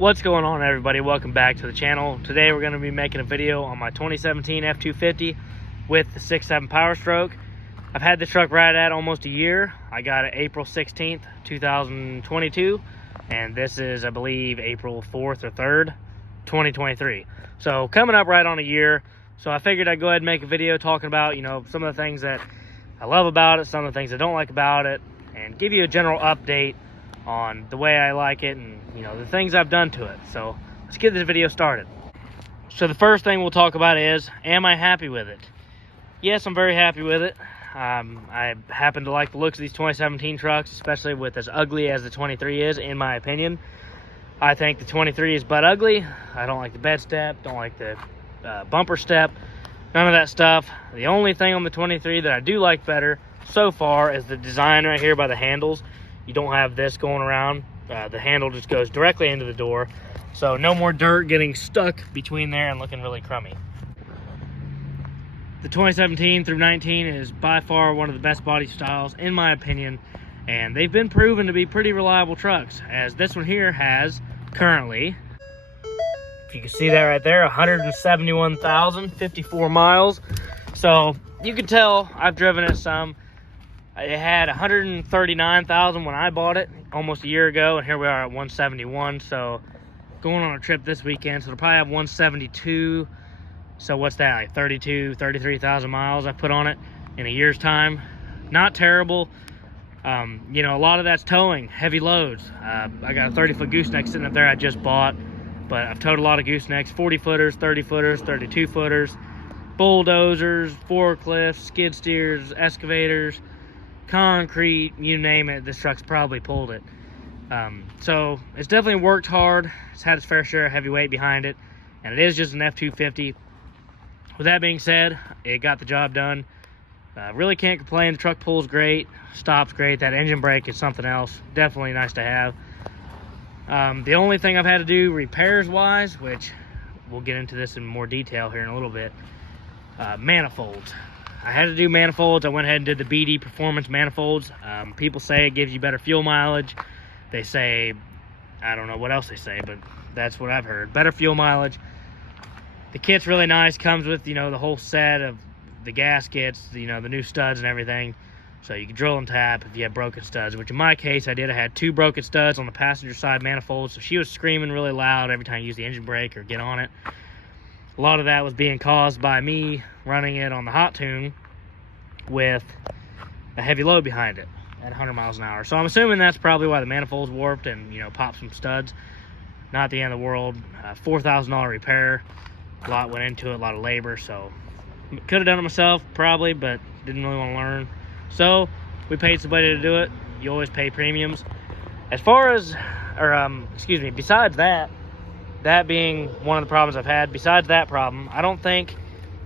What's going on, everybody? Welcome back to the channel. Today we're going to be making a video on my 2017 F250 with the 6.7 Powerstroke. I've had this truck right at almost a year. I got it April 16th, 2022, and this is, I believe, April 4th or 3rd, 2023. So coming up right on a year. So I figured I'd go ahead and make a video talking about, some of the things that I love about it, some of the things I don't like about it, and give you a general update on the way I like it and the things I've done to it. So let's get this video started. So the first thing we'll talk about is, am I happy with it? Yes, I'm very happy with it. I happen to like the looks of these 2017 trucks, especially with as ugly as the 23 is, in my opinion. I think the 23 is butt ugly. I don't like the bed step, don't like the bumper step, none of that stuff. The only thing on the 23 that I do like better so far is the design right here by the handles. You don't have this going around. The handle just goes directly into the door, so no more dirt getting stuck between there and looking really crummy. The 2017 through 19 is by far one of the best body styles in my opinion, and they've been proven to be pretty reliable trucks, as this one here has currently, if you can see that right there, 171,054 miles. So you can tell I've driven it some. It had 139,000 when I bought it almost a year ago, and here we are at 171. So going on a trip this weekend, so it'll probably have 172. So what's that, like 33,000 miles I put on it in a year's time. Not terrible. A lot of that's towing, heavy loads. I got a 30-foot gooseneck sitting up there I just bought, but I've towed a lot of goosenecks, 40-footers, 30-footers, 32-footers, bulldozers, forklifts, skid steers, excavators, concrete, you name it, this truck's probably pulled it. So it's definitely worked hard. It's had its fair share of heavy weight behind it, and it is just an F250. With that being said, it got the job done. Really can't complain. The truck pulls great, stops great. That engine brake is something else. Definitely nice to have. The only thing I've had to do repairs wise, which we'll get into this in more detail here in a little bit, manifolds. I had to do manifolds. I went ahead and did the BD Performance manifolds. People say it gives you better fuel mileage. They say, I don't know what else they say, but that's what I've heard. Better fuel mileage. The kit's really nice. Comes with, the whole set of the gaskets, the new studs and everything. So you can drill and tap if you have broken studs, which in my case I did. I had 2 broken studs on the passenger side manifold, so she was screaming really loud every time I used the engine brake or get on it. A lot of that was being caused by me running it on the hot tune with a heavy load behind it at 100 miles an hour. So I'm assuming that's probably why the manifold's warped and, popped some studs. Not the end of the world. $4,000 repair. A lot went into it, a lot of labor. So could have done it myself, probably, but didn't really want to learn. So we paid somebody to do it. You always pay premiums. As far as, besides that being one of the problems I've had, besides that problem, I don't think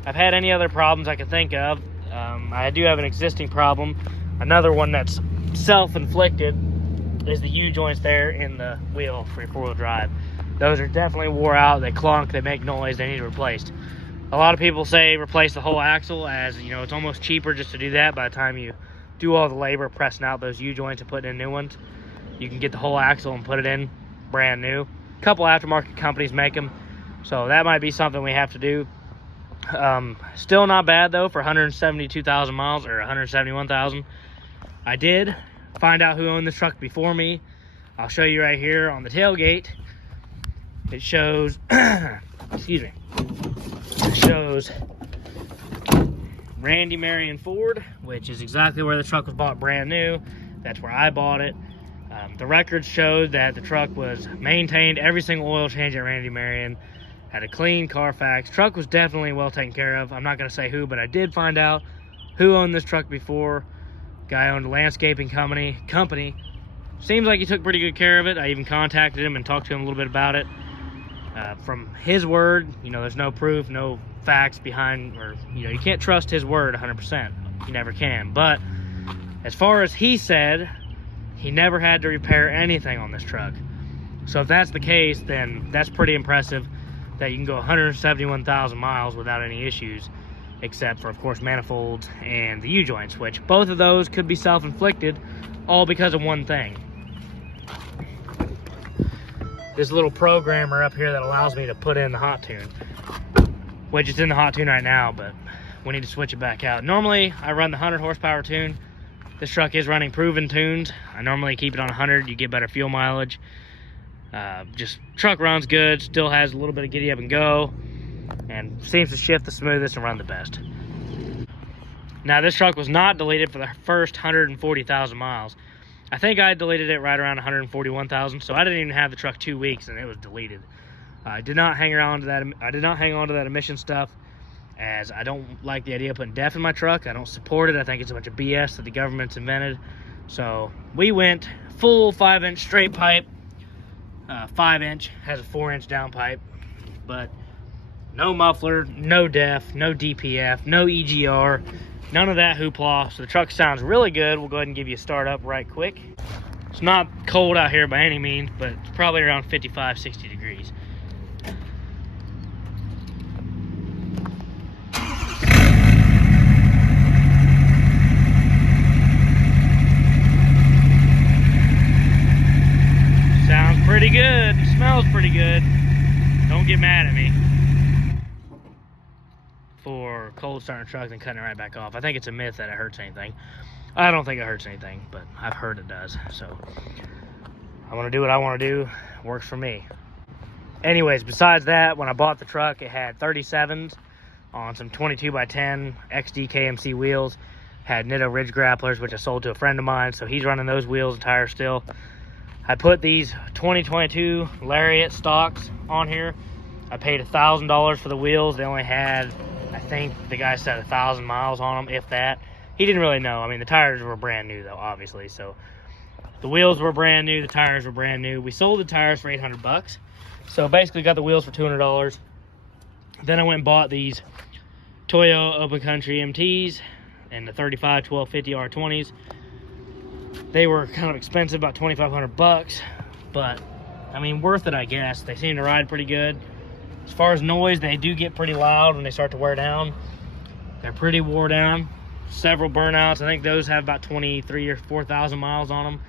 I've had any other problems I can think of. I do have an existing problem. Another one that's self-inflicted is the U-joints there in the wheel for your 4-wheel drive. Those are definitely wore out. They clunk, they make noise, they need replaced. A lot of people say replace the whole axle, as it's almost cheaper just to do that. By the time you do all the labor pressing out those U-joints and putting in new ones, you can get the whole axle and put it in brand new. A couple aftermarket companies make them, so that might be something we have to do. Still not bad though for 172,000 miles, or 171,000. I did find out who owned this truck before me. I'll show you right here on the tailgate. It shows it shows Randy Marion Ford, which is exactly where the truck was bought brand new. That's where I bought it. The records showed that the truck was maintained, every single oil change at Randy Marion, had a clean Carfax. Truck was definitely well taken care of. I'm not going to say who, but I did find out who owned this truck before. Guy owned a landscaping company. Seems like he took pretty good care of it. I even contacted him and talked to him a little bit about it. From his word, there's no proof, no facts behind, or you can't trust his word 100%. You never can. But as far as he said, he never had to repair anything on this truck. So if that's the case, then that's pretty impressive that you can go 171,000 miles without any issues, except for, of course, manifolds and the U-joints, which both of those could be self-inflicted, all because of one thing. this little programmer up here that allows me to put in the hot tune, which is in the hot tune right now, but we need to switch it back out. Normally I run the 100 horsepower tune. This truck is running proven tunes. I normally keep it on 100. You get better fuel mileage. Just truck runs good, still has a little bit of giddy up and go, and seems to shift the smoothest and run the best. Now this truck was not deleted for the first 140,000 miles. I think I deleted it right around 141,000, so I didn't even have the truck 2 weeks and it was deleted. I did not hang around to that. I did not hang on to that emission stuff, as I don't like the idea of putting DEF in my truck. I don't support it. I think it's a bunch of BS that the government's invented. So we went full 5-inch straight pipe. 5-inch, has a 4-inch downpipe, but no muffler, no DEF, no DPF, no EGR, none of that hoopla. So the truck sounds really good. We'll go ahead and give you a start up right quick. It's not cold out here by any means, but it's probably around 55, 60 degrees. Pretty good. It smells pretty good. Don't get mad at me for cold starting trucks and cutting it right back off. I think it's a myth that it hurts anything. I don't think it hurts anything, but I've heard it does. So I want to do what I want to do. Works for me. Anyways, besides that, when I bought the truck, it had 37s on some 22x10 XD KMC wheels. Had Nitto Ridge grapplers, which I sold to a friend of mine, so he's running those wheels and tires still. I put these 2022 Lariat stocks on here. I paid $1,000 for the wheels. They only had, I think the guy said 1,000 miles on them, if that. He didn't really know. I mean, the tires were brand new though, obviously. So the wheels were brand new, the tires were brand new. We sold the tires for 800 bucks. So basically got the wheels for $200. Then I went and bought these Toyo Open Country MTs and the 35 1250 R20s. They were kind of expensive, about 2,500 bucks, but I mean, worth it, I guess. They seem to ride pretty good. As far as noise, they do get pretty loud when they start to wear down. They're pretty wore down. Several burnouts. I think those have about 23 or 4,000 miles on them.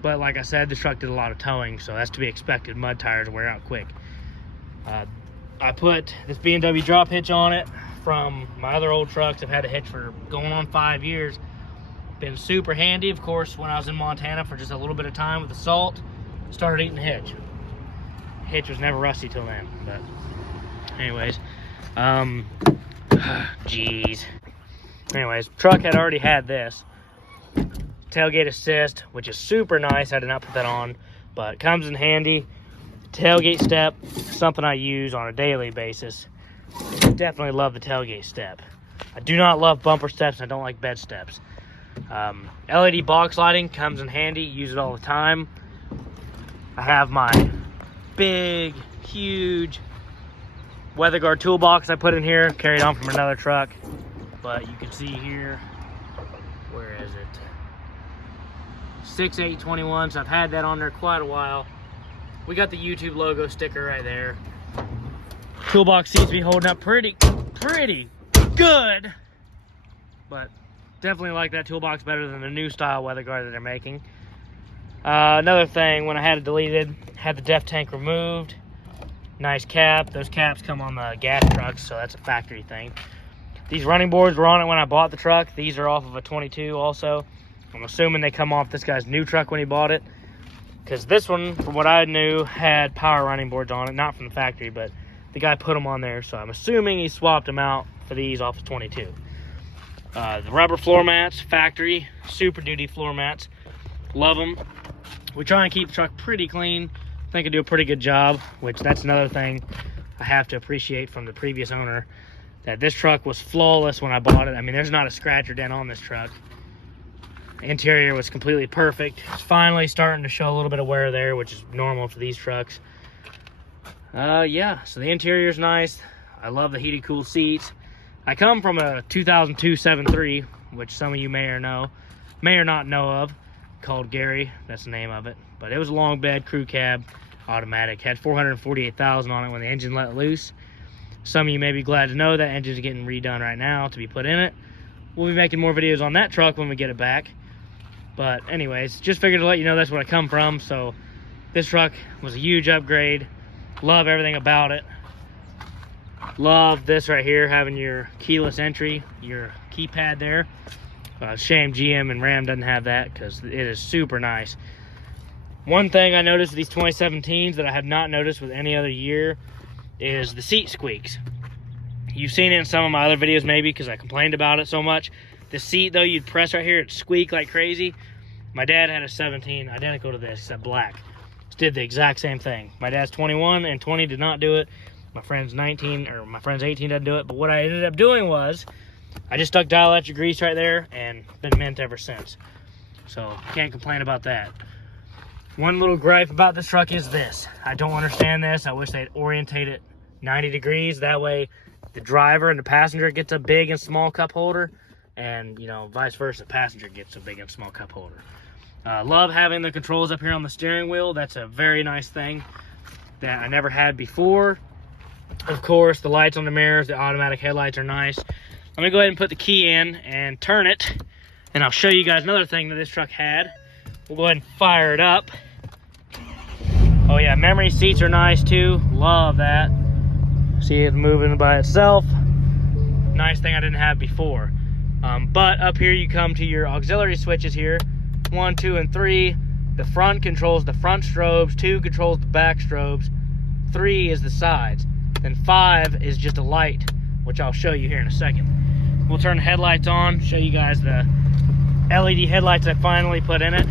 But like I said, the truck did a lot of towing, so that's to be expected. Mud tires wear out quick. I put this B&W drop hitch on it from my other old trucks. I've had a hitch for going on 5 years. Been super handy. Of course, when I was in Montana for just a little bit of time with the salt, started eating the hitch. Hitch was never rusty till then, but anyways, jeez. Anyways, truck had already had this tailgate assist, which is super nice. I did not put that on, but it comes in handy. Tailgate step, something I use on a daily basis. Definitely love the tailgate step. I do not love bumper steps, and I don't like bed steps. LED box lighting comes in handy. Use it all the time. I have my big, huge weather guard toolbox I put in here, carried on from another truck. But you can see here, where is it? 6/8/21. So I've had that on there quite a while. We got the YouTube logo sticker right there. Toolbox seems to be holding up pretty good, but definitely like that toolbox better than the new style weather guard that they're making. Another thing, when I had it deleted, had the DEF tank removed. Nice cap. Those caps come on the gas trucks, so that's a factory thing. These running boards were on it when I bought the truck. These are off of a 22 also. I'm assuming they come off this guy's new truck when he bought it, because this one, from what I knew, had power running boards on it. Not from the factory, but the guy put them on there, so I'm assuming he swapped them out for these off of 22. The rubber floor mats, factory, Super Duty floor mats. Love them. We try and keep the truck pretty clean. I think I do a pretty good job, which that's another thing I have to appreciate from the previous owner, that this truck was flawless when I bought it. I mean, there's not a scratch or dent on this truck. Interior was completely perfect. It's finally starting to show a little bit of wear there, which is normal for these trucks. Yeah, so the interior is nice. I love the heated cooled seats. I come from a 2002 7.3, which some of you may or not know of, called Gary. That's the name of it. But it was a long bed crew cab, automatic. Had 448,000 on it when the engine let loose. Some of you may be glad to know that engine's getting redone right now to be put in it. We'll be making more videos on that truck when we get it back. But anyways, just figured to let you know that's where I come from. So This truck was a huge upgrade. Love everything about it. Love this right here, having your keyless entry, your keypad there. Shame GM and Ram doesn't have that, because it is super nice. One thing I noticed with these 2017s that I have not noticed with any other year is the seat squeaks. You've seen it in some of my other videos maybe, because I complained about it so much. The seat though, you'd press right here, it'd squeak like crazy. My dad had a 17 identical to this, except black. Did the exact same thing. My dad's 21 and 20 did not do it. My friend's 19, or my friend's 18 doesn't do it. But what I ended up doing was, I just stuck dielectric grease right there and been mint ever since. So can't complain about that. One little gripe about this truck is this. I don't understand this. I wish they'd orientate it 90 degrees. That way the driver and the passenger gets a big and small cup holder, and vice versa, the passenger gets a big and small cup holder. Love having the controls up here on the steering wheel. That's a very nice thing that I never had before. Of course, the lights on the mirrors, the automatic headlights are nice. Let me go ahead and put the key in and turn it, and I'll show you guys another thing that this truck had. We'll go ahead and fire it up. Oh yeah, memory seats are nice too. Love that. See it moving by itself. Nice thing I didn't have before. But up here you come to your auxiliary switches here. 1, 2, and 3. The front controls the front strobes. 2 controls the back strobes. 3 is the sides. Then 5 is just a light, which I'll show you here in a second. We'll turn the headlights on, show you guys the LED headlights I finally put in it.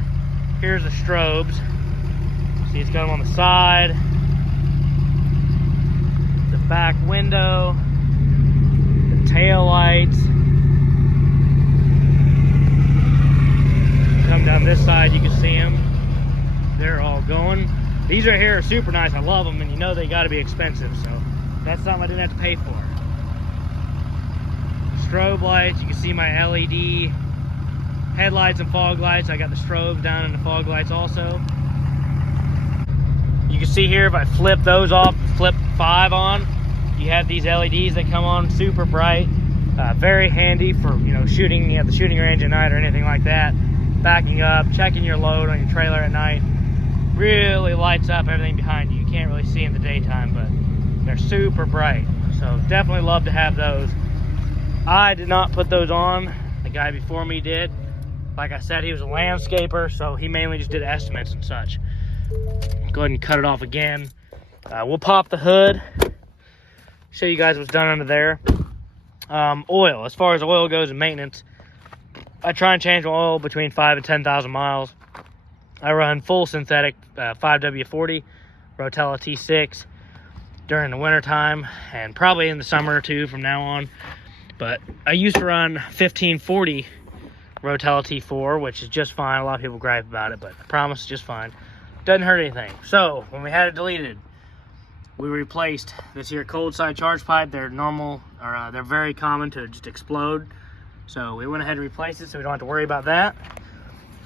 Here's the strobes. See, it's got them on the side, the back window, the tail lights. Come down this side, you can see them. They're all going. These right here are super nice. I love them, and they got to be expensive, so that's something I didn't have to pay for. Strobe lights, you can see my LED headlights and fog lights. I got the strobes down in the fog lights also. You can see here if I flip those off, flip 5 on, you have these LEDs that come on super bright. Very handy for shooting at the shooting range at night or anything like that. Backing up, checking your load on your trailer at night. Really lights up everything behind you. You can't really see in the daytime, but they're super bright. So definitely love to have those. I did not put those on. The guy before me did. Like I said, he was a landscaper, so he mainly just did estimates and such. Go ahead and cut it off again. We'll pop the hood. Show you guys what's done under there. Oil. As far as oil goes and maintenance, I try and change my oil between 5,000 and 10,000 miles. I run full synthetic 5W40 Rotella T6 during the winter time, and probably in the summer too from now on. But I used to run 1540 Rotella T4, which is just fine. A lot of people gripe about it, but I promise it's just fine. Doesn't hurt anything. So when we had it deleted, we replaced this here cold side charge pipe. They're normal, or they're very common to just explode. So we went ahead and replaced it so we don't have to worry about that.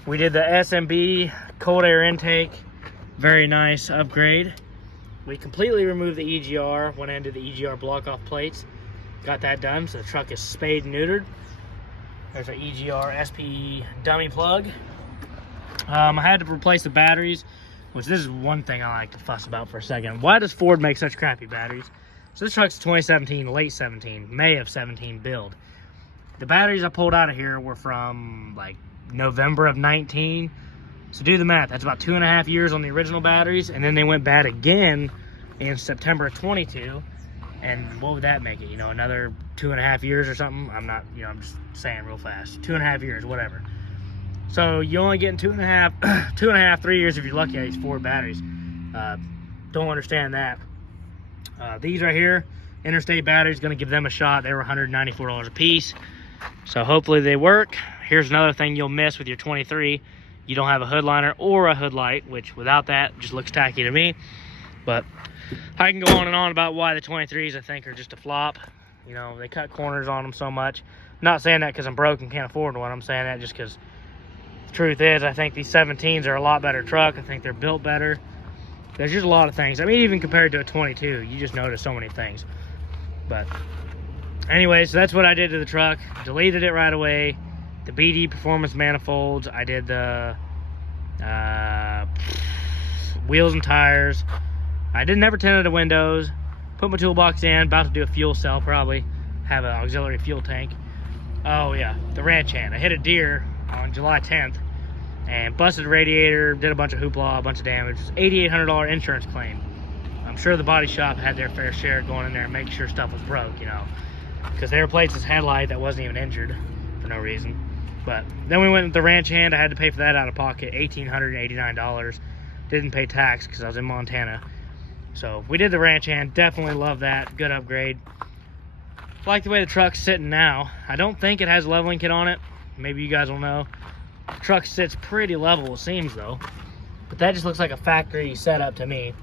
We did the SMB cold air intake. Very nice upgrade. We completely removed the EGR, went into the EGR block off plates. Got that done, so the truck is spayed and neutered. There's our EGR SPE dummy plug. I had to replace the batteries, which this is one thing I like to fuss about for a second. Why does Ford make such crappy batteries? So this truck's 2017, late 17, May of 17 build. The batteries I pulled out of here were from like November of 19. So do the math. That's about 2.5 years on the original batteries, and then they went bad again in September of 22. And what would that make it? Another 2.5 years or something? I'm not, I'm just saying real fast. 2.5 years, whatever. So you're only getting 2.5, 3 years if you're lucky at these Ford batteries. Don't understand that. These right here, Interstate batteries, gonna give them a shot. They were $194 a piece. So hopefully they work. Here's another thing you'll miss with your 23. You don't have a hood liner or a hood light, which without that just looks tacky to me. But I can go on and on about why the 23s I think are just a flop. They cut corners on them so much. I'm not saying that because I'm broke and can't afford one. I'm saying that just because the truth is I think these 17s are a lot better truck. I think they're built better. There's just a lot of things. I mean, even compared to a 22, you just notice so many things. But anyway, so that's what I did to the truck. Deleted it right away. The BD performance manifolds. I did the wheels and tires. I never tinted the windows. Put my toolbox in, about to do a fuel cell, probably have an auxiliary fuel tank. Oh yeah, the ranch hand. I hit a deer on July 10th and busted the radiator, did a bunch of hoopla, a bunch of damage. It was $8,800 insurance claim. I'm sure the body shop had their fair share going in there and making sure stuff was broke, you know, because they replaced this headlight that wasn't even injured for no reason. But then we went with the ranch hand. I had to pay for that out of pocket, $1,889. Didn't pay tax because I was in Montana. So we did the ranch hand. Definitely love that. Good upgrade. Like the way the truck's sitting now. I don't think it has a leveling kit on it. Maybe you guys will know. The truck sits pretty level, it seems, though. But that just looks like a factory setup to me.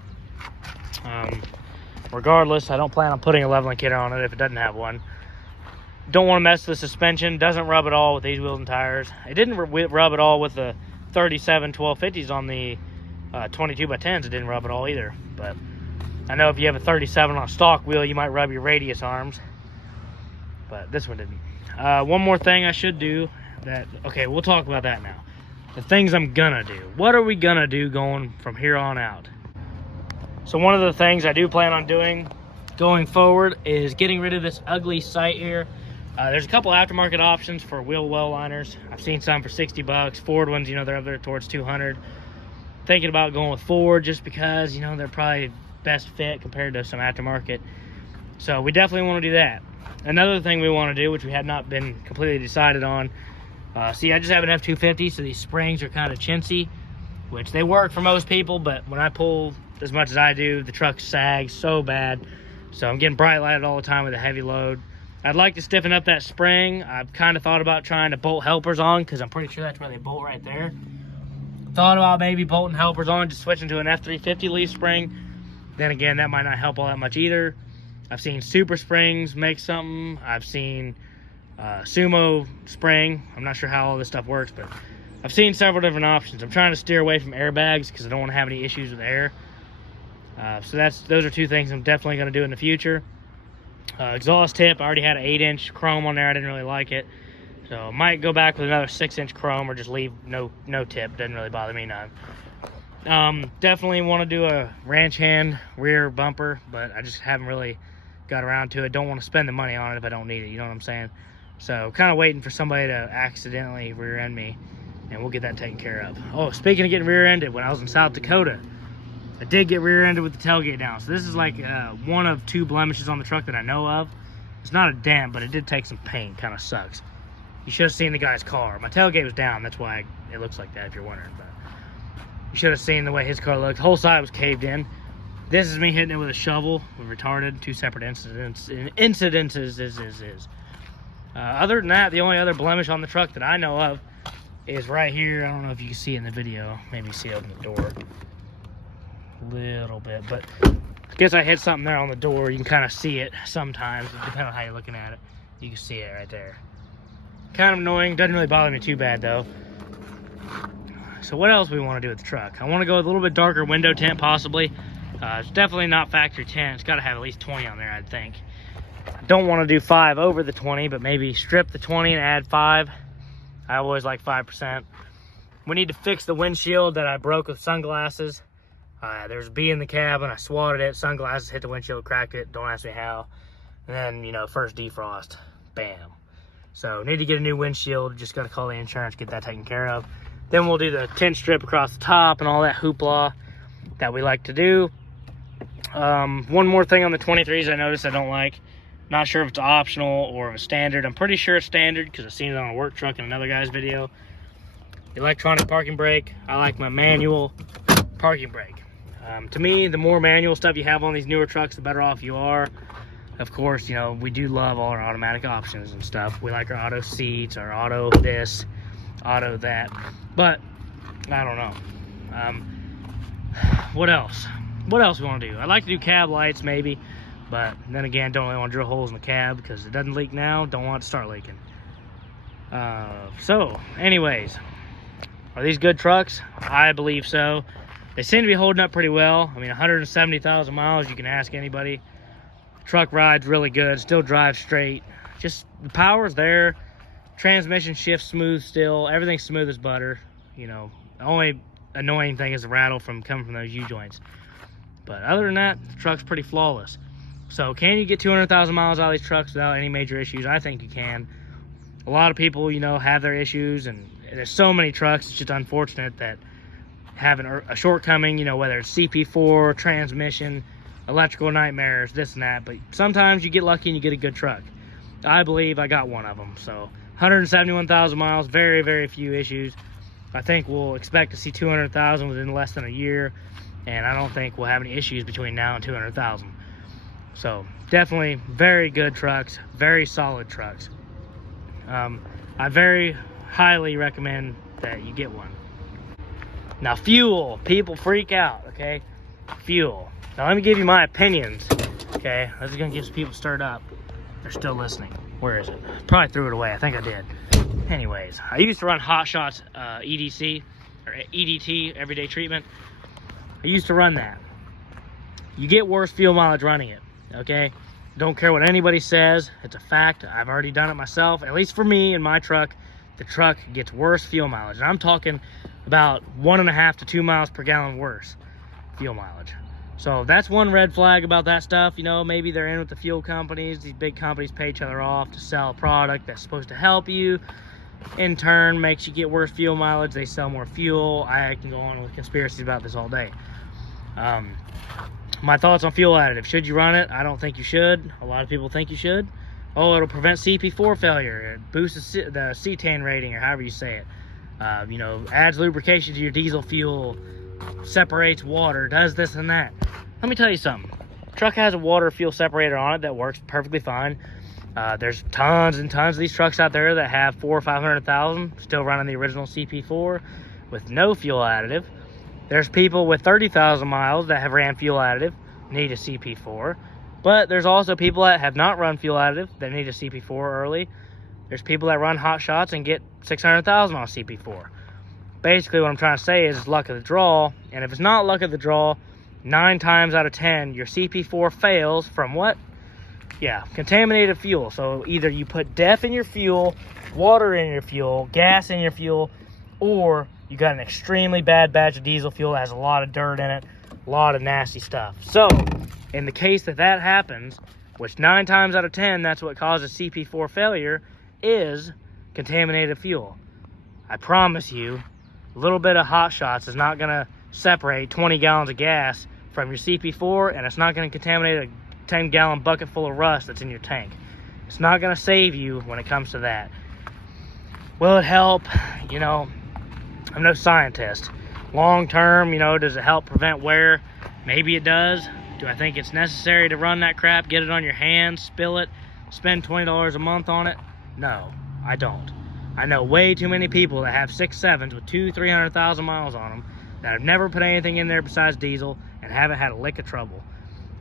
Regardless, I don't plan on putting a leveling kit on it if it doesn't have one. Don't want to mess with the suspension. Doesn't rub at all with these wheels and tires. It didn't rub at all with the 37 1250s on the 22x10s. It didn't rub at all either. But I know if you have a 37 on a stock wheel, you might rub your radius arms. But this one didn't. One more thing I should do okay, we'll talk about that now. The things I'm gonna do. What are we gonna do going from here on out? So one of the things I do plan on doing going forward is getting rid of this ugly sight here. There's a couple aftermarket options for wheel well liners. I've seen some for 60 bucks. Ford ones, you know, they're up there towards 200. Thinking about going with Ford just because, you know, they're probably best fit compared to some aftermarket. So we definitely want to do that. Another thing we want to do, which we had not been completely decided on, see, I just have an F250, so these springs are kind of chintzy, which they work for most people, but when I pull as much as I do, the truck sags so bad. So I'm getting bright lighted all the time with a heavy load. I'd like to stiffen up that spring. I've kind of thought about trying to bolt helpers on, because I'm pretty sure that's where they bolt right there. Thought about maybe bolting helpers on, just switching to an F350 leaf spring. Then again, that might not help all that much either. I've seen Super Springs make something. I've seen Sumo Spring. I'm not sure how all this stuff works, but I've seen several different options. I'm trying to steer away from airbags because I don't want to have any issues with air. So those are two things I'm definitely going to do in the future. Exhaust tip, I already had an 8-inch chrome on there. I didn't really like it. So I might go back with another 6-inch chrome or just leave no tip. Doesn't really bother me none. Definitely want to do a ranch hand rear bumper, but I just haven't really got around to it. Don't want to spend the money on it if I don't need it, you know what I'm saying? So kind of waiting for somebody to accidentally rear end me, and we'll get that taken care of. Oh, speaking of getting rear ended, when I was in South Dakota, I did get rear ended with the tailgate down. So this is like one of 2 blemishes on the truck that I know of. It's not a dent, but it did take some paint. Kind of sucks. You should have seen the guy's car. My tailgate was down, that's why it looks like that, if you're wondering. But you should have seen the way his car looked. The whole side was caved in. This is me hitting it with a shovel. We're retarded. 2 separate incidences. Other than that, the only other blemish on the truck that I know of is right here. I don't know if you can see it in the video. Maybe see it open the door a little bit, but I guess I hit something there on the door. You can kind of see it sometimes, depending on how you're looking at it. You can see it right there. Kind of annoying. Doesn't really bother me too bad though. So what else we want to do with the truck? I want to go with a little bit darker window tint possibly. It's definitely not factory tint. It's got to have at least 20 on there, I'd think. I don't want to do 5 over the 20, but maybe strip the 20 and add 5. I always like 5%. We need to fix the windshield that I broke with sunglasses. There's a bee in the cab and I swatted it. Sunglasses hit the windshield, cracked it. Don't ask me how. And then, you know, first defrost. Bam. So need to get a new windshield. Just got to call the insurance, get that taken care of. Then we'll do the tint strip across the top and all that hoopla that we like to do. One more thing on the 23s I noticed I don't like. Not sure if it's optional or if it's standard. I'm pretty sure it's standard because I've seen it on a work truck in another guy's video. Electronic parking brake. I like my manual parking brake. To me, the more manual stuff you have on these newer trucks, the better off you are. Of course, you know, we do love all our automatic options and stuff. We like our auto seats, our auto this, auto that. But, I don't know. What else? What else we want to do? I'd like to do cab lights maybe, but then again, don't really want to drill holes in the cab because it doesn't leak now. Don't want it to start leaking. So, anyways, are these good trucks? I believe so. They seem to be holding up pretty well. I mean, 170,000 miles, you can ask anybody. Truck ride's really good, still drives straight. Just the power's there. Transmission shifts smooth still. Everything's smooth as butter. You know, only annoying thing is the rattle from coming from those U-joints. But other than that, the truck's pretty flawless. So can you get 200,000 miles out of these trucks without any major issues? I think you can. A lot of people, you know, have their issues, and there's so many trucks, it's just unfortunate that having a shortcoming, you know, whether it's CP4, transmission, electrical nightmares, this and that. But sometimes you get lucky and you get a good truck. I believe I got one of them. So 171,000 miles, very, very few issues. I think we'll expect to see 200,000 within less than a year, and I don't think we'll have any issues between now and 200,000. So definitely very good trucks, very solid trucks. I very highly recommend that you get one. Now fuel, people freak out, okay? Fuel. Now let me give you my opinions, okay? This is gonna get some people stirred up. They're still listening. Where is it? Probably threw it away, I think I did. Anyways, I used to run Hot Shots EDC, or EDT, everyday treatment. I used to run that. You get worse fuel mileage running it, okay? Don't care what anybody says, it's a fact. I've already done it myself. At least for me in my truck, the truck gets worse fuel mileage. And I'm talking about 1.5 to 2 miles per gallon worse fuel mileage. So that's one red flag about that stuff. You know, maybe they're in with the fuel companies. These big companies pay each other off to sell a product that's supposed to help you. In turn, makes you get worse fuel mileage. They sell more fuel. I can go on with conspiracies about this all day. My thoughts on fuel additive. Should you run it? I don't think you should. A lot of people think you should. Oh, it'll prevent CP4 failure. It boosts the cetane rating, or however you say it. You know, adds lubrication to your diesel fuel, separates water, does this and that. Let me tell you something. The truck has a water fuel separator on it that works perfectly fine. There's tons and tons of these trucks out there that have 400,000 or 500,000 still running the original CP4 with no fuel additive. There's people with 30,000 miles that have ran fuel additive, need a CP4. But there's also people that have not run fuel additive that need a CP4 early. There's people that run Hot Shots and get 600,000 on a CP4. Basically what I'm trying to say is it's luck of the draw. And if it's not luck of the draw, 9 times out of 10, your CP4 fails from what? Yeah, contaminated fuel. So either you put DEF in your fuel, water in your fuel, gas in your fuel, or you got an extremely bad batch of diesel fuel that has a lot of dirt in it, a lot of nasty stuff. So in the case that that happens, which 9 times out of 10, that's what causes CP4 failure, is contaminated fuel. I promise you, a little bit of Hot Shots is not going to separate 20 gallons of gas from your CP4, and it's not going to contaminate a 10-gallon bucket full of rust that's in your tank. It's not going to save you when it comes to that. Will it help? You know, I'm no scientist. Long term, you know, does it help prevent wear? Maybe it does. Do I think it's necessary to run that crap, get it on your hands, spill it, spend $20 a month on it? No, I don't. I know way too many people that have 6.7s with 200,000-300,000 miles on them that have never put anything in there besides diesel and haven't had a lick of trouble.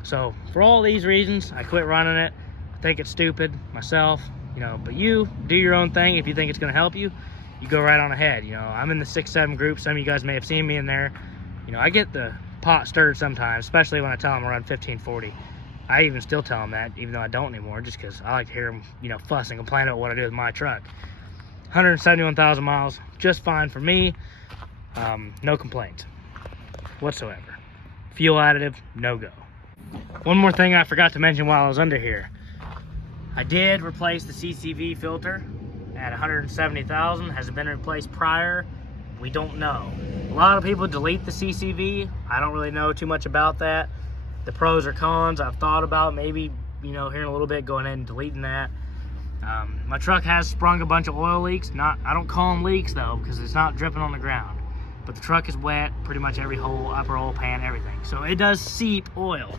So for all these reasons, I quit running it. I think it's stupid myself, you know, but you do your own thing. If you think it's going to help you, you go right on ahead. You know, I'm in the 6.7 group. Some of you guys may have seen me in there. You know, I get the pot stirred sometimes, especially when I tell them I run 1540. I even still tell them that, even though I don't anymore, just because I like to hear them, you know, fuss and complain about what I do with my truck. 171,000 miles, just fine for me. No complaints whatsoever. Fuel additive, no go. One more thing I forgot to mention while I was under here. I did replace the CCV filter at 170,000. Has it been replaced prior? We don't know. A lot of people delete the CCV. I don't really know too much about that. The pros or cons, I've thought about maybe, you know, here in a little bit going ahead and deleting that. My truck has sprung a bunch of oil leaks. I don't call them leaks though, because it's not dripping on the ground. But the truck is wet, pretty much every hole, upper oil pan, everything. So it does seep oil.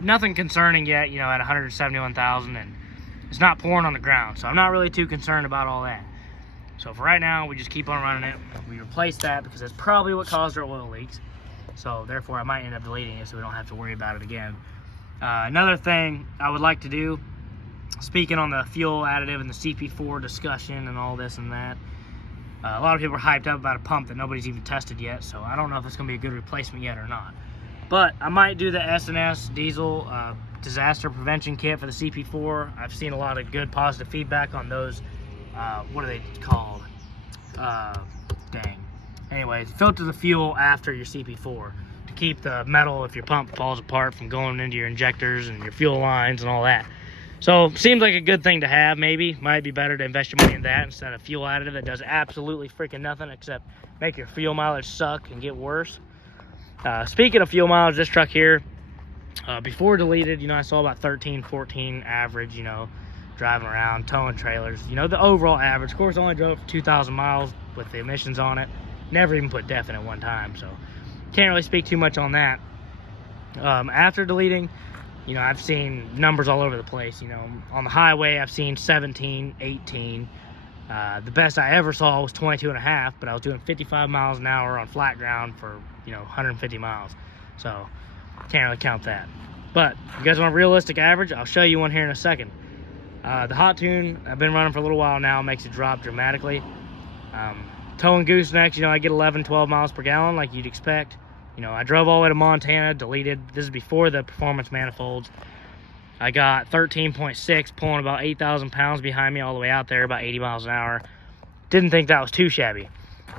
Nothing concerning yet, you know, at 171,000, and it's not pouring on the ground. So I'm not really too concerned about all that. So for right now, we just keep on running it. We replace that because that's probably what caused our oil leaks. So therefore I might end up deleting it so we don't have to worry about it again. Another thing I would like to do, speaking on the fuel additive and the CP4 discussion and all this and that, a lot of people are hyped up about a pump that nobody's even tested yet, so I don't know if it's going to be a good replacement yet or not. But I might do the S&S diesel disaster prevention kit for the CP4. I've seen a lot of good positive feedback on those. What are they called? Dang. anyways, filter the fuel after your CP4 to keep the metal, if your pump falls apart, from going into your injectors and your fuel lines and all that. So seems like a good thing to have. Maybe might be better to invest your money in that instead of fuel additive that does absolutely freaking nothing except make your fuel mileage suck and get worse. Speaking of fuel mileage, this truck here, before deleted, you know, I saw about 13, 14 average, you know, driving around, towing trailers. You know, the overall average. Of course, I only drove for 2,000 miles with the emissions on it. Never even put def in at one time, so can't really speak too much on that. After deleting, you know, I've seen numbers all over the place. You know, on the highway, I've seen 17, 18. The best I ever saw was 22.5, but I was doing 55 miles an hour on flat ground for, you know, 150 miles. So can't really count that. But if you guys want a realistic average, I'll show you one here in a second. The hot tune, I've been running for a little while now, makes it drop dramatically. Towing goosenecks, you know, I get 11, 12 miles per gallon like you'd expect. You know, I drove all the way to Montana, deleted. This is before the performance manifolds. I got 13.6, pulling about 8,000 pounds behind me all the way out there, about 80 miles an hour. Didn't think that was too shabby.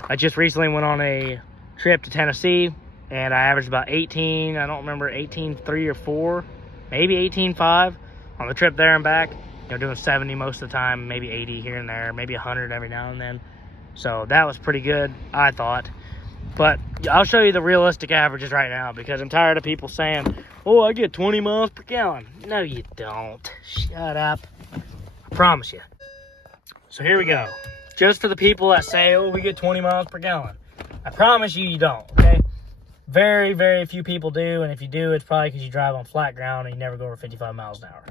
I just recently went on a trip to Tennessee, and I averaged about 18, I don't remember, 18.3 or 4, maybe 18.5 on the trip there and back. You know, doing 70 most of the time, maybe 80 here and there, maybe 100 every now and then. So that was pretty good, I thought. But I'll show you the realistic averages right now because I'm tired of people saying, oh, I get 20 miles per gallon. No, you don't. Shut up. I promise you. So here we go. Just for the people that say, oh, we get 20 miles per gallon. I promise you, you don't, okay? Very, very few people do, and if you do, it's probably because you drive on flat ground and you never go over 55 miles an hour.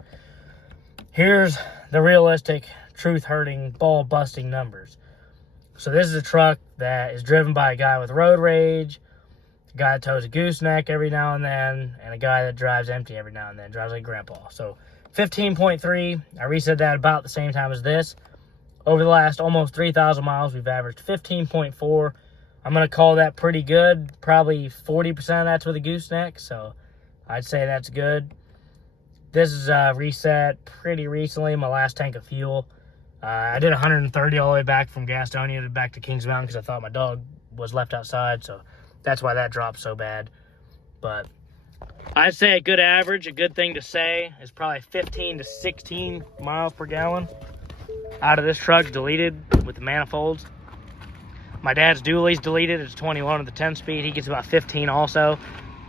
Here's the realistic, truth-hurting, ball-busting numbers. So this is a truck that is driven by a guy with road rage, a guy that tows a gooseneck every now and then, and a guy that drives empty every now and then, drives like grandpa. So 15.3, I reset that about the same time as this. Over the last almost 3,000 miles, we've averaged 15.4. I'm going to call that pretty good. Probably 40% of that's with a gooseneck, so I'd say that's good. This is reset pretty recently, my last tank of fuel. I did 130 all the way back from Gastonia back to Kings Mountain because I thought my dog was left outside, so that's why that dropped so bad. But I'd say a good average, a good thing to say, is probably 15 to 16 miles per gallon out of this truck deleted with the manifolds. My dad's dually's deleted. It's 21 with the 10-speed. He gets about 15 also.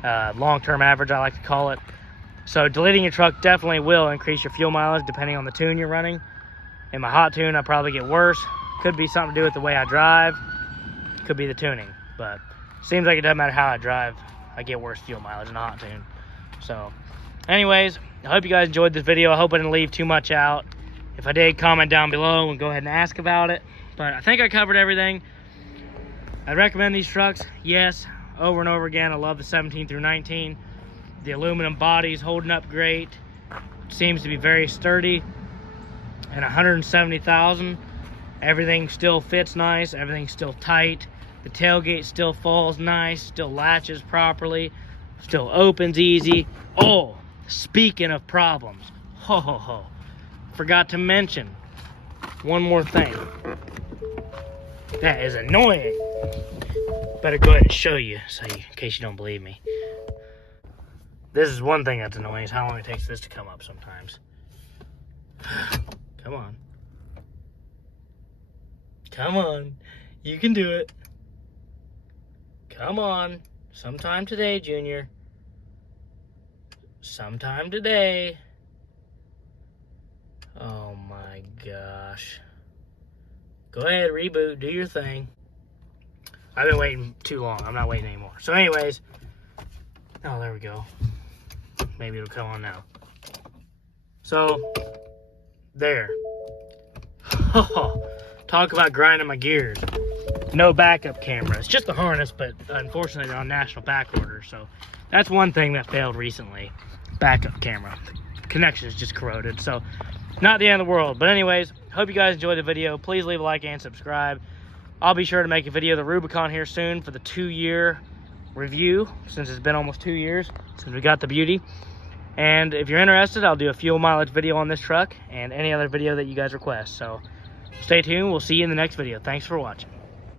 Long-term average, I like to call it. So deleting your truck definitely will increase your fuel mileage depending on the tune you're running. In my hot tune, I probably get worse. Could be something to do with the way I drive. Could be the tuning. But seems like it doesn't matter how I drive, I get worse fuel mileage in a hot tune. So anyways, I hope you guys enjoyed this video. I hope I didn't leave too much out. If I did, comment down below and go ahead and ask about it. But I think I covered everything. I recommend these trucks, yes, over and over again. I love the 17 through 19. The aluminum body's holding up great. Seems to be very sturdy. And 170,000, everything still fits nice, everything's still tight, the tailgate still falls nice, still latches properly, still opens easy. Oh, speaking of problems, forgot to mention one more thing that is annoying. Better go ahead and show you, in case you don't believe me. This is one thing that's annoying, is how long it takes this to come up sometimes. Come on. Come on. You can do it. Come on. Sometime today, Junior. Sometime today. Oh my gosh. Go ahead, reboot. Do your thing. I've been waiting too long. I'm not waiting anymore. So anyways. Oh, there we go. Maybe it'll come on now. So there. Talk about grinding my gears. No backup camera. It's just a harness, but unfortunately they're on national back order. So that's one thing that failed recently. Backup camera. The connection is just corroded. So not the end of the world. But anyways, hope you guys enjoyed the video. Please leave a like and subscribe. I'll be sure to make a video of the Rubicon here soon for the 2-year review, since it's been almost 2 years since we got the beauty. And if you're interested, I'll do a fuel mileage video on this truck and any other video that you guys request. So stay tuned. We'll see you in the next video. Thanks for watching.